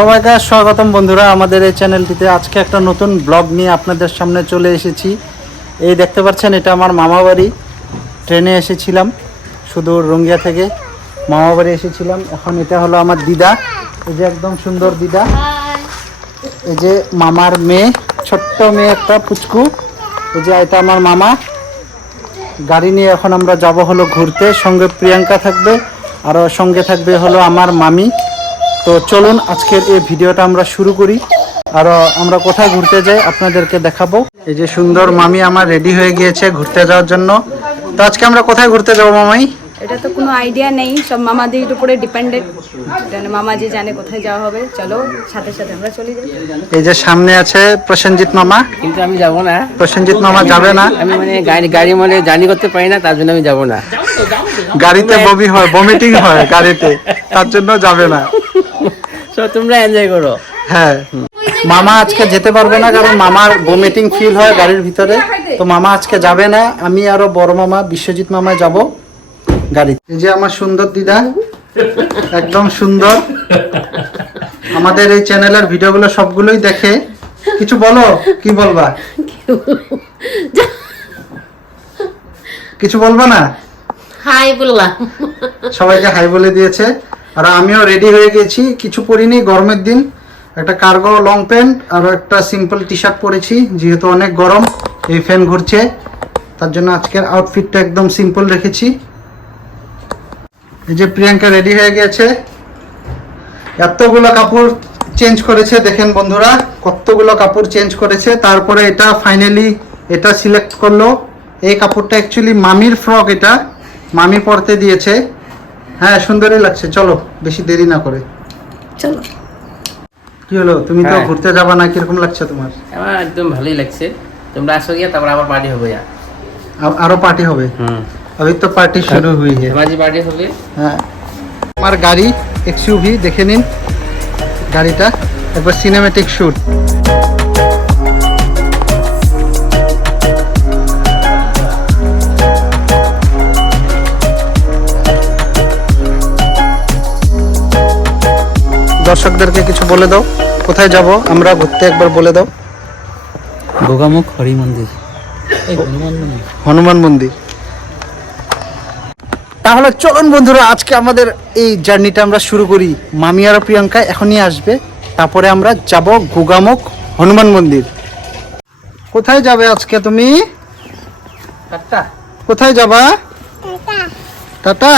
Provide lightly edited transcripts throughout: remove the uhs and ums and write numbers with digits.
সবাইকে স্বাগতম বন্ধুরা আমাদের এই চ্যানেলটিতে। আজকে একটা নতুন ব্লগ নিয়ে আপনাদের সামনে চলে এসেছি। এই দেখতে পাচ্ছেন, এটা আমার মামা বাড়ি। ট্রেনে এসেছিলাম সুদূর রঙ্গিয়া থেকে, মামা বাড়ি এসেছিলাম। এখন এটা হলো আমার দিদা, এই যে একদম সুন্দর দিদা। এই যে মামার মেয়ে, ছোট্ট মেয়ে একটা পুচকু। এই যে এটা আমার মামা। গাড়ি নিয়ে এখন আমরা যাব হলো ঘুরতে। সঙ্গে প্রিয়াঙ্কা থাকবে, আর সঙ্গে থাকবে হলো আমার মামি। তো চলুন আজকের এই ভিডিওটা আমরা শুরু করি। আর আমরা কোথায় ঘুরতে যাই আপনাদেরকে দেখাবো। এই যে সুন্দর মামি আমার রেডি হয়ে গিয়েছে ঘুরতে যাওয়ার জন্য। তো আজকে আমরা কোথায় ঘুরতে যাবো মামাই? এটা তো কোনো আইডিয়া নেই, সব মামাদের উপরে ডিপেন্ডেন্ট। মামা যে জানে কোথায় যাওয়া হবে, চলো সাথে সাথে আমরা চলে যাই। এই যে সামনে আছে প্রসেনজিৎ মামা, কিন্তু আমি যাব না। প্রসেনজিৎ মামা যাবে না। আমি মানে গাড়ি মানে জার্নি করতে পারি না, তার জন্য আমি যাব না। গাড়িতে বমি হয়, ভমিটিং হয় গাড়িতে, তার জন্য যাবে না। সো তোমরা এনজয় করো। হ্যাঁ, মামা আজকে যেতে পারবে না, কারণ মামার ভমিটিং ফিল হয় গাড়ির ভিতরে। তো মামা আজকে যাবে না। আমি আরো বড় মামা বিশ্বজিৎ মামা যাব গাড়ি। এই যে আমার সুন্দর দিদা, একদম সুন্দর। আমাদের এই চ্যানেলের ভিডিওগুলো সবগুলোই দেখে। কিছু বলো, কি বলবা? কিছু বলবা না? হাই বললাম। সবাইকে হাই বলে দিয়েছে। আর আমিও রেডি হয়ে গেছি, কিছু পরিনি, গরমের দিন। একটা কার্গো লং প্যান্ট আর একটা সিম্পল টি শার্ট পরেছি, যেহেতু অনেক গরম, এই ফ্যান ঘুরছে, তার জন্য আজকের আউটফিটটা একদম সিম্পল রেখেছি। এই যে প্রিয়াঙ্কা রেডি হয়ে গেছে, এতগুলো কাপড় চেঞ্জ করেছে। দেখেন বন্ধুরা, কতগুলো কাপড় চেঞ্জ করেছে। তারপরে এটা ফাইনালি এটা সিলেক্ট করলো। এই কাপড়টা অ্যাকচুয়ালি মামির ফ্রক, এটা মামি পরতে দিয়েছে। হ্যাঁ, সুন্দরই লাগছে। চলো বেশি দেরি না করে চলো। কি হলো, তুমি তো হ্যাঁ। ঘুরতে যাবা না, কিরকম লাগছে তোমার? আমার একদম ভালোই লাগছে। তোমরা আসো গিয়া, তারপর আবার পার্টি হবে। আরো পার্টি হবে? अभी तो पार्टी शुरू हुई है। তোমার যে পার্টি হবে। হ্যাঁ, আমার গাড়ি এক্সইউভি, দেখে নিন গাড়িটা, একবার সিনেমেটিক শুট। দর্শকদেরকে কিছু বলে দাও, কোথায় যাব আমরা ঘুরতে, একবার বলে দাও। গোগামুখ হরি মন্দির, হনুমান মন্দির। তাহলে চলুন বন্ধুরা, আজকে আমাদের এই জার্নিটা আমরা শুরু করি। মামি আর প্রিয়াঙ্কা এখনই আসবে, তারপরে আমরা যাব গোগামুখ হনুমান মন্দির। কোথায় যাবে আজকে তুমি? কোথায় যাবা? টাটা।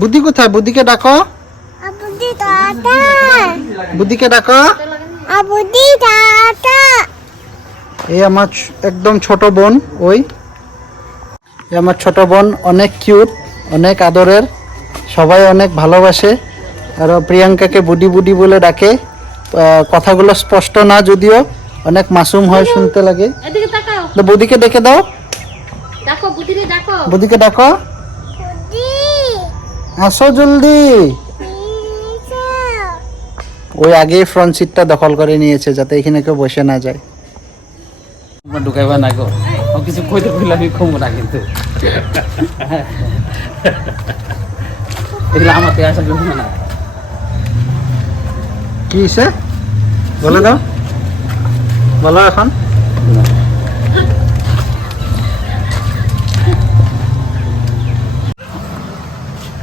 বুদ্ধি কোথায়? বুদ্ধিকে ডাকো, বুদ্ধিকে ডাকো। এই আমার একদম ছোট বোন, ওই আমার ছোট বোন, অনেক কিউট, অনেক আদরের, সবাই অনেক ভালোবাসে। আর প্রিয়াঙ্কাকে বুডি বুডি বলে ডাকে। কথাগুলো স্পষ্ট না, যদিও অনেক মাসুম হয়, শুনতে লাগে। তো বুদিকে ডেকে দাও, বুদিকে ডাকো, আসো জলদি। ওই আগে ফ্রন্ট সিটটা দখল করে নিয়েছে, যাতে এখানে কেউ বসে না যায়। ঢুকাইবা না গো, কিছু কইতে কইলে আমি কমবো না কিন্তু। এগুলো আমাকে আসা জন্য না। কি হয়েছে বলে দাও, বলো এখন।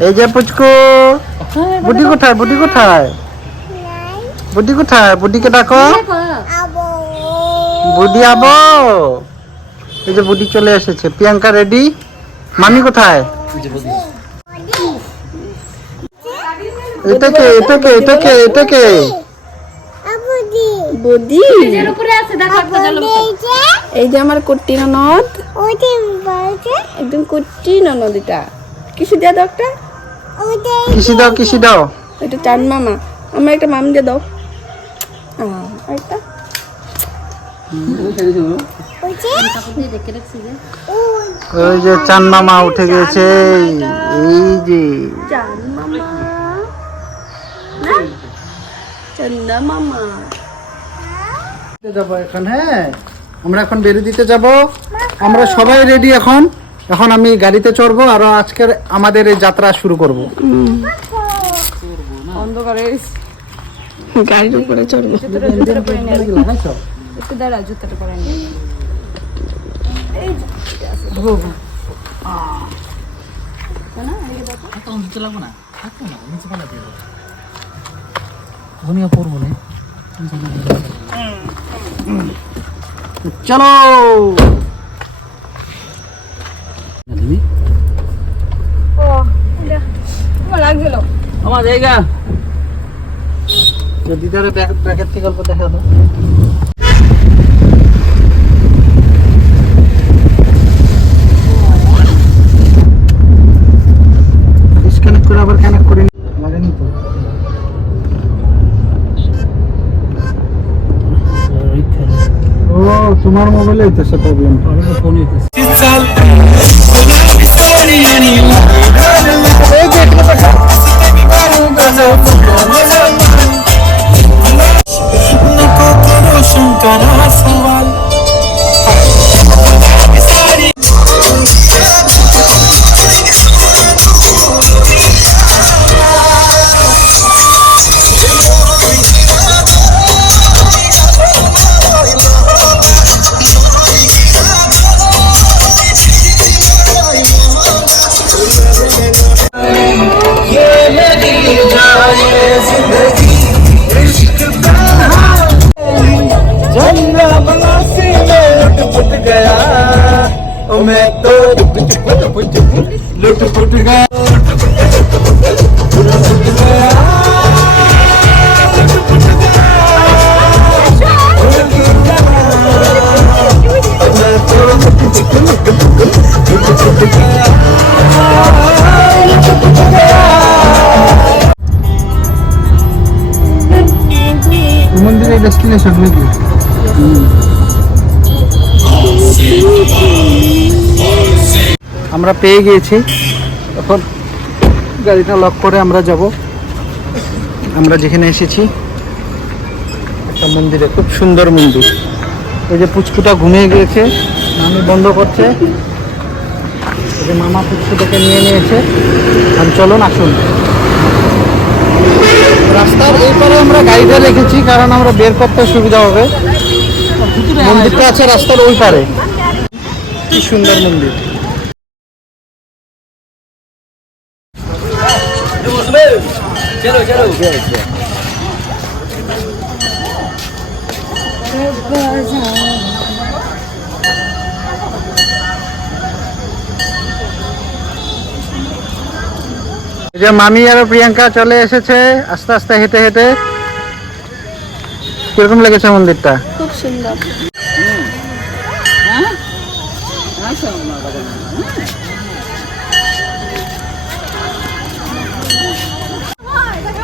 এই যে পুচকু, বুদ্ধি কোথায়? বুদ্ধি কোথায়? বুদ্ধি কোথায়? বুদ্ধিকে ডাকো, বুদ্ধি আবো। এই যে বুদ্ধি চলে এসেছে। প্রিয়াঙ্কা রেডি। মামি কোথায়? এটাকে এটাকে এটাকে এটাকে বদি এই যে আমার কুট্টি ননদ, একদম কুট্টি ননদ। এটা কিসি দিয়ে দাও, একটা কিসি দাও, কিসি দাও। এটা চান মামা, আমার একটা মাম দিয়ে দাও। একটা ওই যে চান মামা উঠে গেছে। এই যে চান মামা, চন্দা মামা। যাবো এখন। হ্যাঁ, আমরা এখন বেরিয়ে দিতে যাব। আমরা সবাই রেডি এখন। এখন আমি গাড়িতে চড়বো, আর আজকের আমাদের এই যাত্রা শুরু করব। অন্ধকারে গাড়ির উপরে চড়বো। জুতোটা পরে নেবে একটু দাঁড়া, জুতোটা পরে নেবে। নিচে লাগবো না, থাকবো না, নিচে পালা দিয়ে ধনিয়া পড়বো না। চলো তোমার লাগছিল আমার জায়গা দিদারে ব্যাকের থেকে অল্প দেখা দাও। ডিসকানেক্ট করে আবার কানেক্ট করে লাগেনি তো। ও তোমার মোবাইলে হইতেছে প্রবলেম। ফোন হইতেছে। মন্দিরের ডেস্টিনেশন নাকি? আমরা পেয়ে গিয়েছি, এখন গাড়িটা লক করে আমরা যাব আমরা যেখানে এসেছি, একটা মন্দিরে। খুব সুন্দর মন্দির। এই যে পুচকুটা ঘুমিয়ে গিয়েছে, মামি বন্ধ করছে, এই যে মামা পুচকুটাকে নিয়ে নিয়েছে। আর চলুন আসুন, রাস্তার এই পারে আমরা গাড়িটা রেখেছি কারণ আমরা বের করতে সুবিধা হবে। মন্দিরটা আছে রাস্তার ওই পারে। কি সুন্দর মন্দির। চলো চলো। এই যে মামি আর প্রিয়াঙ্কা চলে এসেছে আস্তে আস্তে হেঁটে হেঁটে। কিরকম লেগেছে মন্দিরটা? খুব সুন্দর।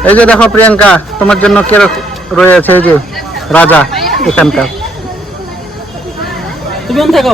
এই যে দেখো প্রিয়াঙ্কা, তোমার জন্য কে রয়েছে, এই যে রাজা এখানকার। তুমি অন থাকো।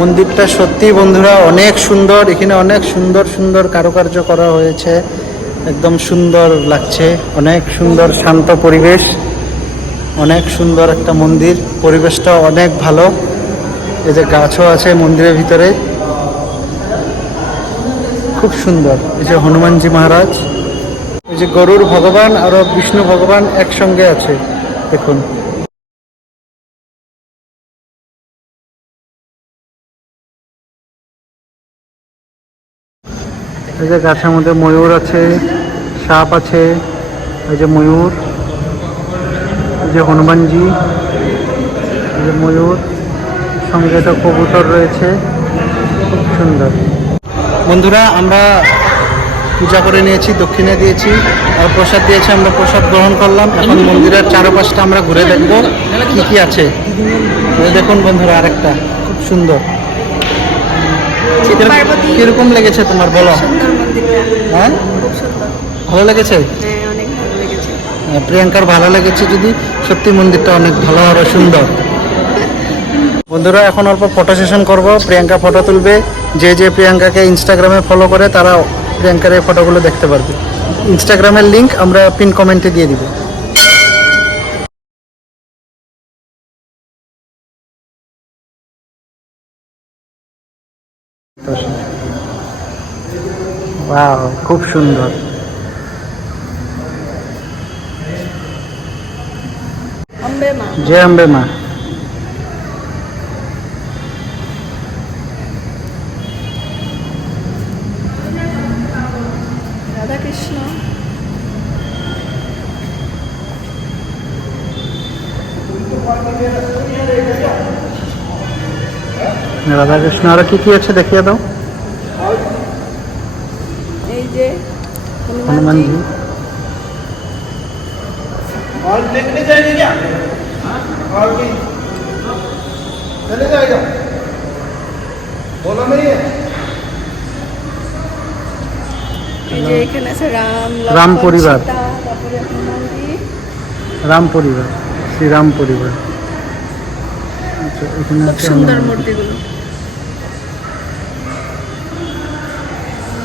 মন্দিরটা সত্যি বন্ধুরা অনেক সুন্দর। এখানে অনেক সুন্দর সুন্দর কারুকার্য করা হয়েছে, একদম সুন্দর লাগছে। অনেক সুন্দর শান্ত পরিবেশ, অনেক সুন্দর একটা মন্দির। পরিবেশটা অনেক ভালো। এই যে গাছও আছে মন্দিরের ভিতরে, খুব সুন্দর। এই যে হনুমানজি মহারাজ, এই যে গরুর ভগবান আর বিষ্ণু ভগবান একসঙ্গে আছে, দেখুন। এই যে গাছের মধ্যে ময়ূর আছে, সাপ আছে, এই যে ময়ূর, এই যে হনুমানজি, এই যে ময়ূর, সঙ্গে একটা কবুতর রয়েছে, খুব সুন্দর। বন্ধুরা আমরা পূজা করে নিয়েছি, দক্ষিণা দিয়েছি আর প্রসাদ দিয়েছি, আমরা প্রসাদ গ্রহণ করলাম। এখন মন্দিরের চারপাশটা আমরা ঘুরে দেখবো কি কি আছে। এই দেখুন বন্ধুরা, আরেকটা খুব সুন্দর। পার্বতী কিরকম লেগেছে তোমার বলো? সুন্দর মন্দিরটা, হ্যাঁ, খুব সুন্দর। ভালো লেগেছে? হ্যাঁ, অনেক ভালো লেগেছে। প্রিয়াঙ্কার ভালো লেগেছে, যদি সত্যি মন্দিরটা অনেক ভালো আর সুন্দর। বন্ধুরা এখন অল্প ফটো সেশন করবো, প্রিয়াঙ্কা ফটো তুলবে। যে যে প্রিয়াঙ্কাকে ইনস্টাগ্রামে ফলো করে তারা প্রিয়াঙ্কার এই ফটোগুলো দেখতে পারবে। ইনস্টাগ্রামের লিংক আমরা পিন কমেন্টে দিয়ে দিব। ওয়াও, খুব সুন্দর। অম্বে মা। জয় অম্বে মা। রাধা কৃষ্ণ। রাধাকৃষ্ণ, আরো কি কি আছে দেখিয়ে দাও। এই যে হনুমানজি। और देखने जाएंगे क्या? और भी चले जाएगा। बोलो नहीं है। এই যে এখানে আছে রাম, রাম লক্ষ্মণ, পরিবার। সীতা, তারপরে হনুমানজি। রাম পরিবার, শ্রীরাম পরিবার। আচ্ছা, এখানে খুব আছে সুন্দর হনুমান। মূর্তিগুলো।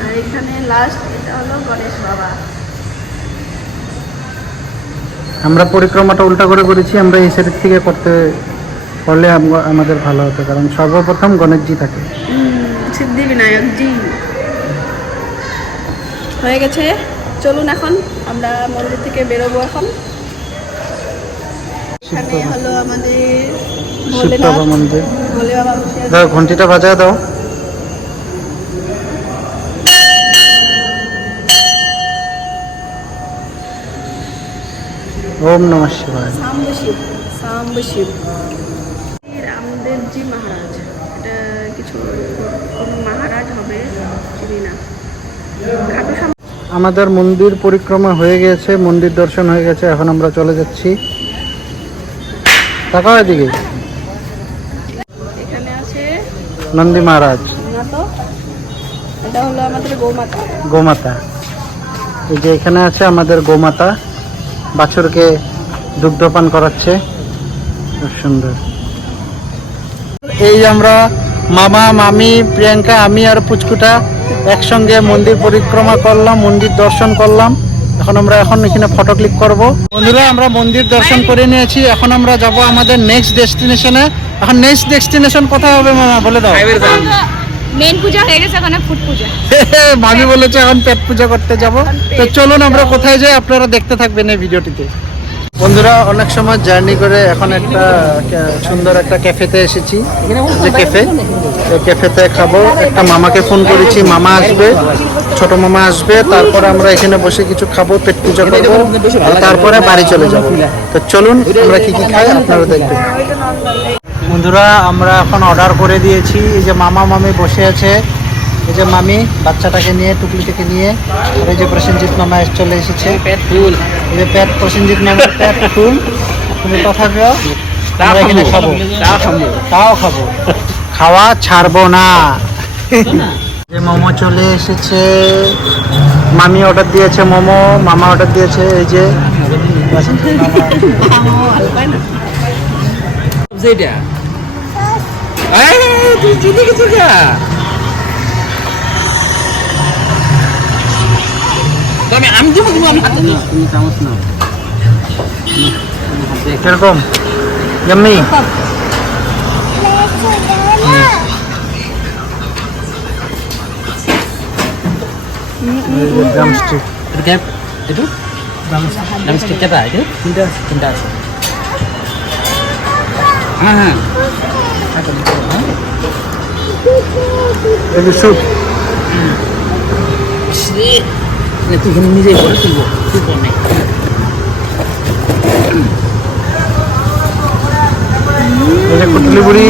আর এখানে লাস্ট এটা হলো গণেশ বাবা। আমরা পরিক্রমাটা উল্টা করে করেছি, আমরা এই সাইড থেকে করতে পারলে আমাদের ভালো হতো, কারণ সর্বপ্রথম গণেশজি থাকে। সিদ্ধি বিনায়ক জি হয়ে গেছে। চলুন এখন আমরা মন্দির থেকে বেরোবো। এখন এখানে হলো আমাদের শিব ভোলেনাথ, বাবা মন্দির। ভোলে বাবা বসে আছে। দাও, ঘন্টিটা বাজায় দাও। ওম নমঃ শিবায়। সাম্ব শিব, সাম্ব শিব। রামদেবজি মহারাজ, এটা কিছু কোন মহারাজ হবে চিনি না। খাটু আমাদের মন্দির পরিক্রমা হয়ে গেছে, মন্দির দর্শন হয়ে গেছে, এখন আমরা চলে যাচ্ছি। তাকাও এদিকে। এখানে আছে নন্দী মহারাজ, না তো, এটা হলো আমাদের গৌমাতা। গোমাতা। এই যে এখানে আছে আমাদের গোমাতা, বাছুরকে দুগ্ধপান করাচ্ছে, খুব সুন্দর। এই আমরা মামা, মামি, প্রিয়াঙ্কা, আমি আর পুচকুটা একসঙ্গে মন্দির পরিক্রমা করলাম, মন্দির দর্শন করলাম। এখন এখানে ফটো ক্লিক করব। বন্ধুরা, আমরা মন্দির দর্শন করে নিয়েছি, এখন আমরা যাব আমাদের নেক্সট ডেস্টিনেশনে। এখন নেক্সট ডেস্টিনেশন কোথায় হবে মামা, বলে দাও। মেন পূজা হয়ে গেছে, ওখানে ফুট পূজা। মামি বলেছে এখন পেট পূজা করতে যাব। তো চলুন আমরা কোথায় যাই, আপনারা দেখতে থাকবেন এই ভিডিওটিতে। বন্ধুরা, অনেক সময় জার্নি করে এখন একটা সুন্দর একটা ক্যাফেতে এসেছি, যে ক্যাফে, এই ক্যাফেতে খাবো। একটা মামাকে ফোন করেছি, মামা আসবে, ছোট মামা আসবে, তারপরে আমরা এখানে বসে কিছু খাবো, পেট পূজা করবো, তারপরে বাড়ি চলে যাব। তো চলুন আমরা কি কি খাই আপনারা দেখবেন। বন্ধুরা, আমরা এখন অর্ডার করে দিয়েছি। এই যে মামা মামি বসে আছে, এই যে মামি বাচ্চাটাকে নিয়ে, টুকলি থেকে নিয়ে, আর এই যে প্রসেনজিৎ মামা চলে এসেছে। পেট ফুল। এই যে প্রসেনজিৎ মামার পেট ফুল। তুমি কথা কেউ আমরা এখানে খাবো, তাও খাবো, খাওয়া ছাড়বো না। যে মোমো চলে এসেছে, মামি অর্ডার দিয়েছে মোমো, মামা অর্ডার দিয়েছে এই যে যেটা তুই জিতে গেছিস গা। আমি দিব দিব, আমি হাতে দিই। তুমি চামচ নাও। কিরকম ইয়াম্মি? ড্রামস্টিক। এটা ক্যাপ এটা ড্রামস্টিক কেটা এটা তিনটা আছে। হ্যাঁ হ্যাঁ এই যে স্যুপ। তুই এখানে নিজেই করে তুলবো, তুলবো নেই। এই যে কুটলি বুড়ি।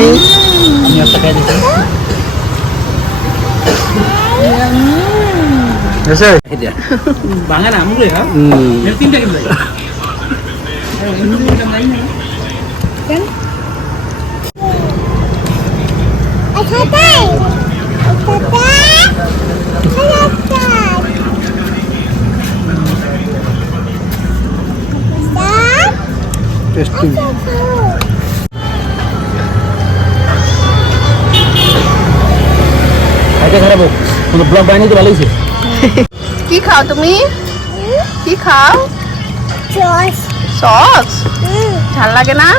আমি একটা খাই দিচ্ছি। এসে বাঙালি আমরে হ্যাঁ এর তিনটা কিন্তু টেস্টিং আইটা খারাপ কোনো ব্লগ বানিয়ে তো ভালো হয়েছে কি খাও তুমি কি খাও সস ঝাল লাগে না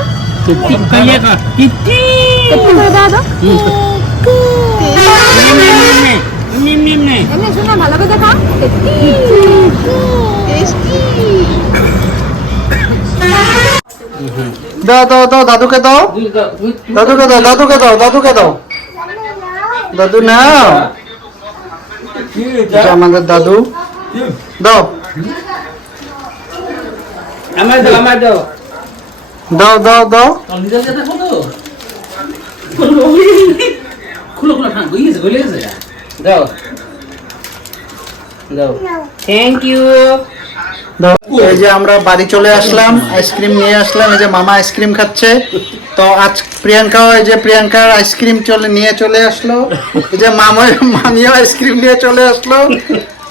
একটু করে দাও তো এমনি শোনা ভালো করে দেখা দাও দাও দাও দাদুকে দাও দাদুকে দাও দাদুকে দাও দাদুকে দাও দাদু নাও এটা আমাদের দাদু দাও আমার দাও দাও দাও দাও নিজের কথা বলো খুলো খান গলে গেছে দাও দাও থ্যাংক ইউ দাও এই যে আমরা বাড়ি চলে আসলাম আইসক্রিম নিয়ে আসলাম এই যে মামা আইসক্রিম খাচ্ছে তো আজ প্রিয়াঙ্কাও এই যে প্রিয়াঙ্কার আইসক্রিম নিয়ে চলে আসলো এই যে মামিও আইসক্রিম নিয়ে চলে আসলো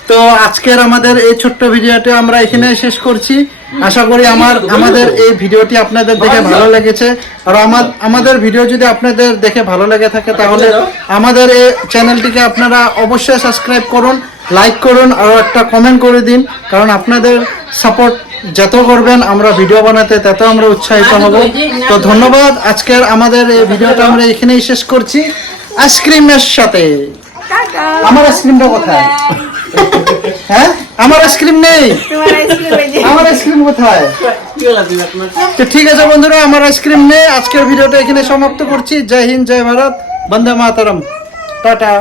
তো আজকের আমাদের এই ছোট্ট ভিডিওটি আমরা এখানে শেষ করছি আশা করি আমাদের এই ভিডিওটি আপনাদের দেখে ভালো লেগেছে আর আমাদের ভিডিও যদি আপনাদের দেখে ভালো লেগে থাকে তাহলে আমাদের এই চ্যানেলটিকে আপনারা অবশ্যই সাবস্ক্রাইব করুন লাইক করুন আর একটা কমেন্ট করে দিন কারণ আপনাদের সাপোর্ট যত করবেন আমরা ভিডিও বানাতে তত আমরা উৎসাহিত হব তো ধন্যবাদ আজকের আমাদের এই ভিডিওটা আমরা এখানেই শেষ করছি আইসক্রিমের সাথে আমার আইসক্রিমটা কোথায় হ্যাঁ আমার আইসক্রিম নেই আমার আইসক্রিম কোথায় তো ঠিক আছে বন্ধুরা আমার আইসক্রিম নেই আজকের ভিডিওটা এখানে সমাপ্ত করছি জয় হিন্দ জয় ভারত বন্দে মাতরম টাটা